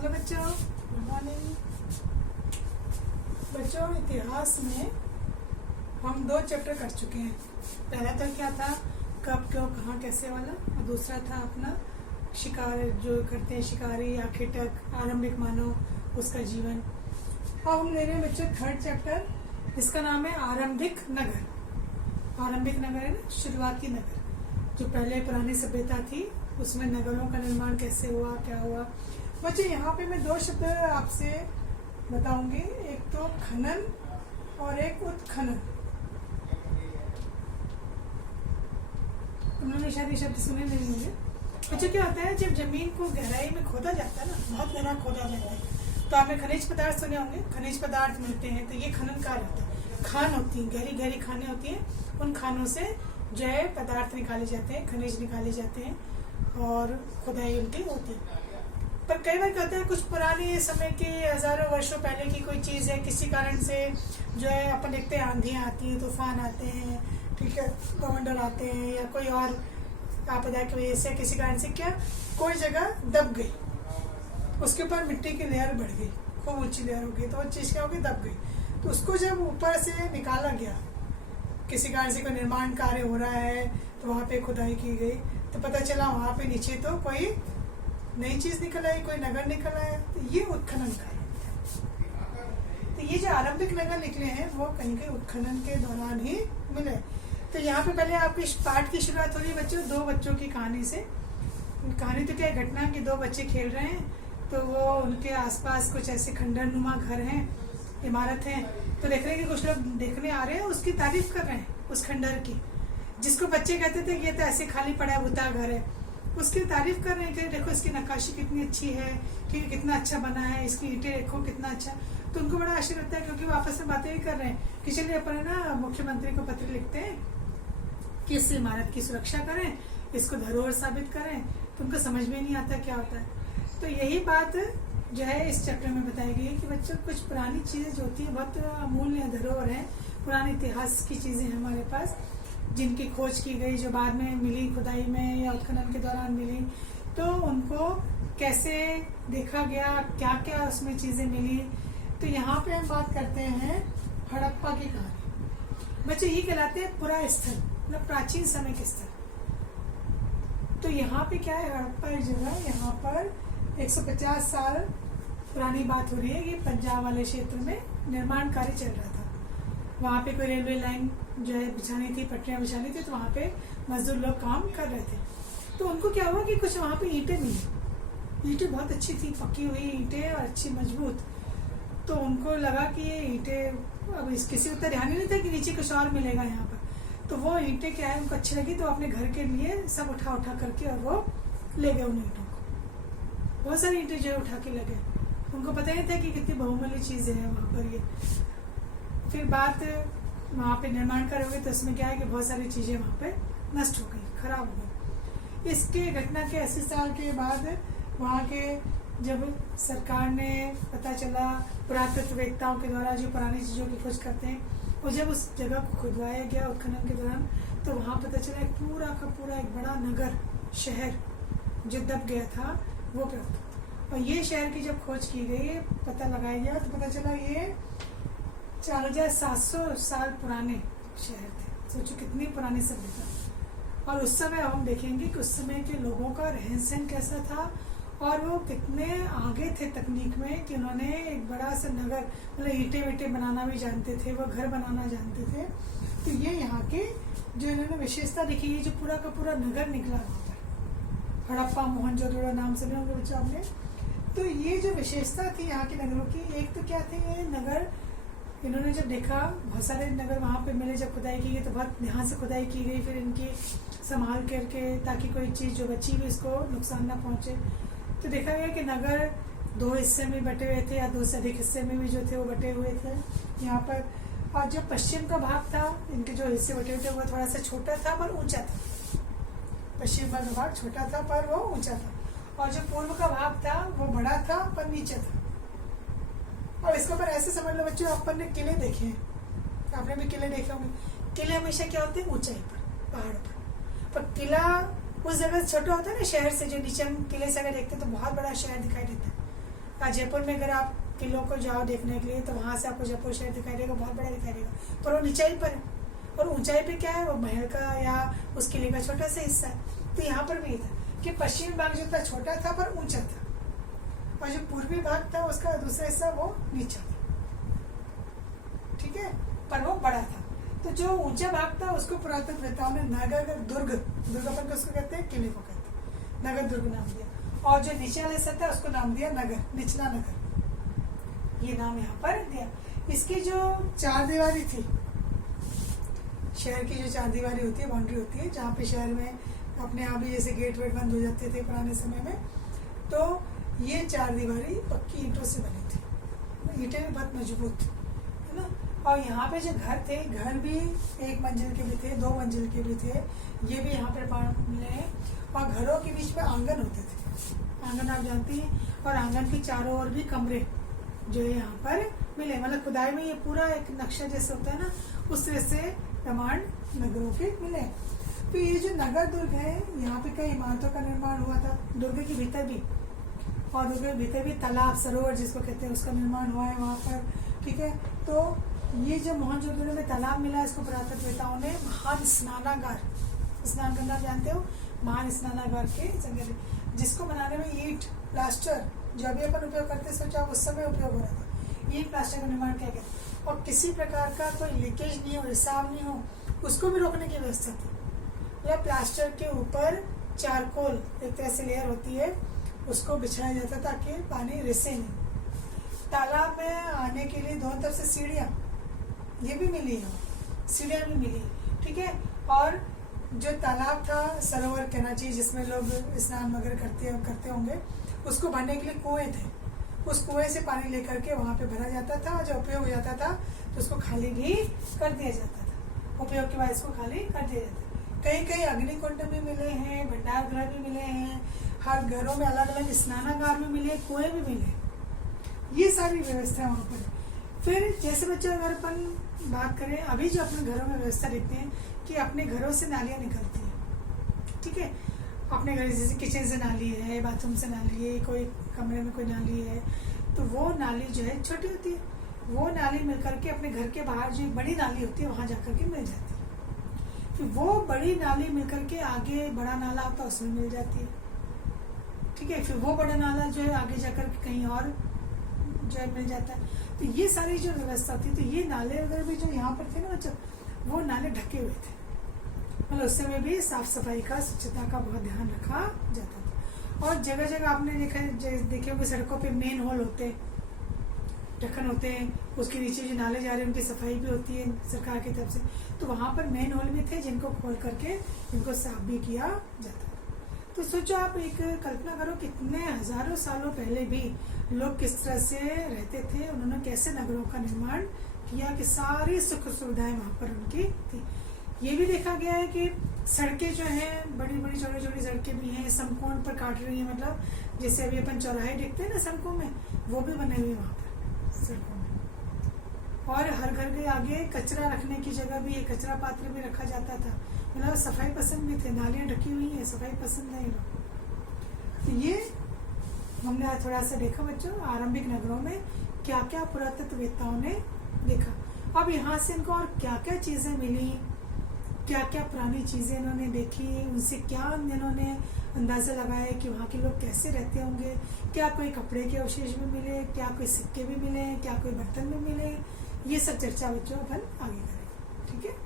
Hello बच्चों, good morning. बच्चों, इतिहास में हम 2 चैप्टर कर चुके हैं। पहला तो क्या था, कब क्यों कहाँ कैसे वाला, और दूसरा था अपना शिकार जो करते हैं शिकारी आखिरतक आरंभिक मानव उसका जीवन। अब हम ले रहे हैं बच्चों 3rd चैप्टर, जिसका नाम है आरंभिक नगर। आरंभिक नगर है ना, शुरुआती नगर। जो पहले पुरानी सभ्यता थी उसमें नगरों का निर्माण कैसे हुआ, क्या हुआ। बच्चे यहाँ पे मैं 2 शब्द आपसे बताऊंगी, एक तो खनन और एक उत्खनन। उन्होंने शायद ये शब्द सुने नहीं होंगे। बच्चे क्या होता है, जब जमीन को गहराई में खोदा जाता है ना, बहुत गहरा खोदा जाता है, तो आपने खनिज पदार्थ सुने होंगे। खनिज पदार्थ मिलते हैं तो ये खनन कार्य होता है। खान होती है, गहरी गहरी खानें होती हैं, उन खानों से जो है पदार्थ निकाले जाते हैं, खनिज निकाले जाते हैं और खुदाई उनकी होती है। पर कई बार क्या होता है, कुछ पुराने समय के हजारों वर्षों पहले की कोई चीज़ है, किसी कारण से जो है अपन देखते हैं आंधियाँ आती हैं, तूफान आते हैं, ठीक है, बवंडर आते हैं, या कोई और आपदा की वजह से किसी कारण से क्या कोई जगह दब गई, उसके ऊपर मिट्टी की लेयर बढ़ गई, खूब ऊंची लेयर हो गई, तो वो चीज़ क्या होगी, दब गई। तो उसको जब ऊपर से निकाला गया, किसी कारण से कोई निर्माण कार्य हो रहा है तो वहाँ पे खुदाई की गई, तो पता चला वहाँ पे नीचे तो कोई नई चीज निकल आई, कोई नगर निकल आया, तो ये उत्खनन कार्य। तो ये जो आरंभिक नगर निकले हैं वो कहीं के उत्खनन के दौरान ही मिले। तो यहाँ पे पहले आपकी पाठ की शुरुआत हो रही है बच्चों 2 बच्चों की कहानी से। कहानी तो क्या है, घटना कि 2 बच्चे खेल रहे हैं, तो वो उनके आसपास कुछ ऐसे खंडरनुमा घर हैं, इमारत हैं, तो देख रहे हैं कि कुछ लोग देखने आ रहे हैं, उसकी तारीफ कर रहे हैं उस खंडर की, जिसको बच्चे कहते थे कि ये तो ऐसे खाली पड़ा है, भूता घर है, उसकी तारीफ कर रहे हैं कि देखो इसकी नक्काशी कितनी अच्छी है, ठीक है, कितना अच्छा बना है, इसकी ईंटें देखो कितना अच्छा। तो उनको बड़ा आश्चर्य होता है, क्योंकि वो आपस में बातें भी कर रहे हैं कि चलिए अपन ना मुख्यमंत्री को पत्र लिखते हैं कि इस इमारत की सुरक्षा करें, इसको धरोहर साबित करें। तो उनको समझ में नहीं आता क्या होता है। तो यही बात जो है इस चैप्टर में बताई गई है कि बच्चों कुछ पुरानी चीजें जो होती है बहुत अमूल्य धरोहर है, पुराने इतिहास की चीजें हैं हमारे पास, जिनकी खोज की गई, जो बाद में मिली खुदाई में या उत्खनन के दौरान मिली, तो उनको कैसे देखा गया, क्या क्या उसमें चीजें मिली। तो यहाँ पे हम बात करते हैं हड़प्पा की कहानी। बच्चे ये कहलाते हैं पुरा स्थल, मतलब प्राचीन समय के स्थल। तो यहाँ पे क्या है, हड़प्पा एक जगह, यहाँ पर 150 साल पुरानी बात हो रही है। ये पंजाब वाले क्षेत्र में निर्माण कार्य चल रहा था। वहाँ पे कोई रेलवे लाइन जो है बिछानी थी, पटरियां बिछानी थी, तो वहाँ पे मजदूर लोग काम कर रहे थे। तो उनको क्या हुआ कि कुछ वहाँ पे ईंटें मिली, ईंटें बहुत अच्छी थी, पकी हुई ईंटें और अच्छी मजबूत। तो उनको लगा कि ये ईंटें, अब इस किसी को ध्यान ही नहीं था कि नीचे कुछ और मिलेगा यहाँ पर। तो वो ईंटें क्या है, उनको अच्छी लगी, तो अपने घर के लिए सब उठा उठा करके और वो ले गए उन ईंटों को। बहुत सारी ईंटें जो है उठा के लगे, उनको पता नहीं था कि कितनी बहुमूल्य चीजें हैं वहाँ पर। ये फिर बात वहाँ पे निर्माण करोगे तो उसमें क्या है कि बहुत सारी चीजें वहाँ पे नष्ट हो गई, खराब हो गई। इसके घटना के 80 साल के बाद वहाँ के जब सरकार ने पता चला, पुरातत्ववेत्ताओं के द्वारा जो पुरानी चीजों की खोज करते हैं, और जब उस जगह को खुदवाया गया उत्खनन के दौरान, तो वहाँ पता चला एक पूरा का पूरा एक बड़ा नगर, शहर जो दब गया था वो प्राप्त। और ये शहर की जब खोज की गई, पता लगाया गया, तो पता चला ये 4700 साल पुराने शहर थे। सोचो कितनी पुरानी सभ्यता। और उस समय हम देखेंगे कि उस समय के लोगों का रहन सहन कैसा था, और वो कितने आगे थे तकनीक में कि उन्होंने एक बड़ा सा नगर, मतलब ईंटें वीटें बनाना भी जानते थे, वो घर बनाना जानते थे। तो ये यहाँ के जो इन्होंने विशेषता देखी, ये जो पूरा का पूरा नगर निकला वहाँ पर, हड़प्पा मोहनजोदड़ो नाम सुने होंगे बच्चों आपने। तो ये जो विशेषता थी यहाँ के नगरों की, एक तो क्या थे ये नगर, इन्होंने जब देखा बहुत सारे नगर वहाँ पे मिले, जब खुदाई की गई तो बहुत ध्यान से खुदाई की गई, फिर इनकी संभाल करके, ताकि कोई चीज़ जो बची हुई इसको नुकसान ना पहुँचे। तो देखा गया कि नगर 2 हिस्से में बटे हुए थे, या 2 से अधिक हिस्से में भी जो थे वो बटे हुए थे यहाँ पर। और जो पश्चिम का भाग था, इनके जो हिस्से बटे हुए थे वो थोड़ा सा छोटा था पर ऊंचा था। पश्चिम का भाग छोटा था पर वो ऊंचा था, और जो पूर्व का भाग था वो बड़ा था पर नीचे था। और इसके ऊपर ऐसे समझ लो बच्चों, अपन ने किले देखे हैं, आपने भी किले देखे होंगे। किले हमेशा क्या होते हैं, ऊंचाई पर, पहाड़ पर किला उस जगह से छोटा होता है ना शहर से, जो नीचे हम किले से अगर देखते हैं तो बहुत बड़ा शहर दिखाई देता है, जयपुर में अगर आप किलों को जाओ देखने के लिए तो वहां से आपको जयपुर शहर दिखाई देगा, बहुत बड़ा दिखाई देगा, पर वो ऊंचाई पर है। और ऊंचाई पे क्या है, वो महल का या उस किले का छोटा सा हिस्सा है। तो यहाँ पर भी था कि पश्चिमी भाग जो था छोटा था पर ऊंचा था, और जो पूर्वी भाग था उसका दूसरा हिस्सा वो नीचा था, ठीक है, पर वो बड़ा था। तो जो ऊंचा भाग था उसको पुरातत्ववेताओं ने नगर दुर्ग, दुर्गापन को उसको कहते हैं, किले को कहते हैं, नगर दुर्ग नाम दिया। और जो नीचे वाला हिस्सा था उसको नाम दिया नगर, निचला नगर, ये नाम यहाँ पर दिया। इसकी जो चार दीवारी थी, शहर की जो चार दीवारी होती है, बाउंड्री होती है, जहाँ पे शहर में अपने आप ही जैसे गेट वेट बंद हो जाते थे पुराने समय में, तो ये चार दीवारी पक्की ईंटों से बनी थी, ईंटें भी बहुत मजबूत थी, है ना। और यहाँ पे जो घर थे, घर भी 1 मंजिल के भी थे, 2 मंजिल के भी थे, ये भी यहाँ पर मिले हैं। और घरों के बीच में आंगन होते थे, आंगन आप जानती हैं, और आंगन के चारों ओर भी कमरे जो है यहाँ पर मिले। मतलब खुदाई में ये पूरा एक नक्शा जैसे होता है ना, उस तरह से प्रमाण नगरों के मिले। तो ये जो नगर दुर्ग है, यहाँ पे कई इमारतों का निर्माण हुआ था, दुर्ग के भीतर भी, और दुर्ग के भीतर भी तालाब, सरोवर जिसको कहते हैं, उसका निर्माण हुआ है वहाँ पर, ठीक है। तो ये जो मोहनजोदड़ो में तालाब मिला, इसको पुरातत्ववेताओं ने महान स्नानागार, स्नान करना जानते हो, महान स्नानागार के जगह, जिसको बनाने में ईंट प्लास्टर जो अभी अपन उपयोग करते, सोचा उस समय उपयोग हो रहा था, ईंट प्लास्टर का निर्माण किया गया। और किसी प्रकार का कोई लीकेज नहीं हो, रिसाव नहीं हो, उसको भी रोकने की व्यवस्था थी। मतलब प्लास्टर के ऊपर चारकोल एक तरह से लेयर होती है, उसको बिछाया जाता ताकि पानी रिसे नहीं। तालाब में आने के लिए दोनों तरफ से सीढ़ियाँ ये भी मिली है, सीढ़ियाँ भी मिली, ठीक है। और जो तालाब था, सरोवर कहना चाहिए, जिसमें लोग स्नान वगैरह करते होंगे, उसको भरने के लिए कुएं थे, उस कुएं से पानी लेकर के वहाँ पे भरा जाता था, और जब उपयोग हो जाता था तो उसको खाली भी कर दिया जाता था, उपयोग के बाद इसको खाली कर दिया जाता था। कई कई अग्निकुंड भी मिले हैं, भंडार गृह भी मिले हैं, हर घरों में अलग अलग स्नानागार भी मिले, कुएं भी मिले, ये सारी व्यवस्था वहाँ पर। फिर जैसे बच्चों अगर अपन बात करें, अभी जो अपने घरों में व्यवस्था देखते हैं कि अपने घरों से नालियाँ निकलती हैं, ठीक है, अपने घर जैसे किचन से नाली है, बाथरूम से नाली है, कोई कमरे में कोई नाली है, तो वो नाली जो है छोटी होती है, वो नाली मिलकर के अपने घर के बाहर जो बड़ी नाली होती है वहाँ जाकर के मिल जाती है। फिर वो बड़ी नाली मिलकर के आगे बड़ा नाला होता है उसमें मिल जाती है, ठीक है। फिर वो बड़ा नाला जो है आगे जाकर के कहीं और जो है मिल जाता है। तो ये सारी जो व्यवस्था थी, तो ये नाले वगैरह भी जो यहाँ पर थे ना बच्चों, वो नाले ढके हुए थे, मतलब उस समय भी साफ सफाई का, स्वच्छता का बहुत ध्यान रखा जाता था। और जगह जगह आपने देखे होंगे सड़कों पे मेन होल होते हैं, ढक्कन होते हैं, उसके नीचे जो नाले जा रहे हैं उनकी सफाई भी होती है सरकार की तरफ से, तो वहाँ पर मेन होल भी थे जिनको खोल करके इनको साफ भी किया जाता था। तो सोचो आप, एक कल्पना करो, कितने हजारों सालों पहले भी लोग किस तरह से रहते थे, उन्होंने कैसे नगरों का निर्माण किया, कि सारी सुख सुविधाएं वहाँ पर उनकी थी। ये भी देखा गया है कि सड़कें जो हैं, बड़ी बड़ी छोटी छोटी सड़कें भी हैं, समकोण पर काट रही हैं, मतलब जैसे अभी अपन चौराहे देखते हैं ना सड़कों में, वो भी बने हुए वहाँ पर सड़कों में। और हर घर के आगे कचरा रखने की जगह भी है, कचरा पात्र भी रखा जाता था, मतलब सफाई पसंद भी थे, नालियाँ ढकी हुई हैं, सफाई पसंद है लोग। तो ये हमने आज थोड़ा सा देखा बच्चों, आरंभिक नगरों में क्या क्या पुरातत्ववेताओं ने देखा। अब यहाँ से इनको और क्या क्या चीजें मिली, क्या क्या पुरानी चीजें इन्होंने देखी, उनसे क्या इन्होंने अंदाजा लगाया कि वहाँ के लोग कैसे रहते होंगे, क्या कोई कपड़े के अवशेष भी मिले, क्या कोई सिक्के भी मिले, क्या कोई बर्तन भी मिले, ये सब चर्चा बच्चों अपन आगे करेंगे, ठीक है।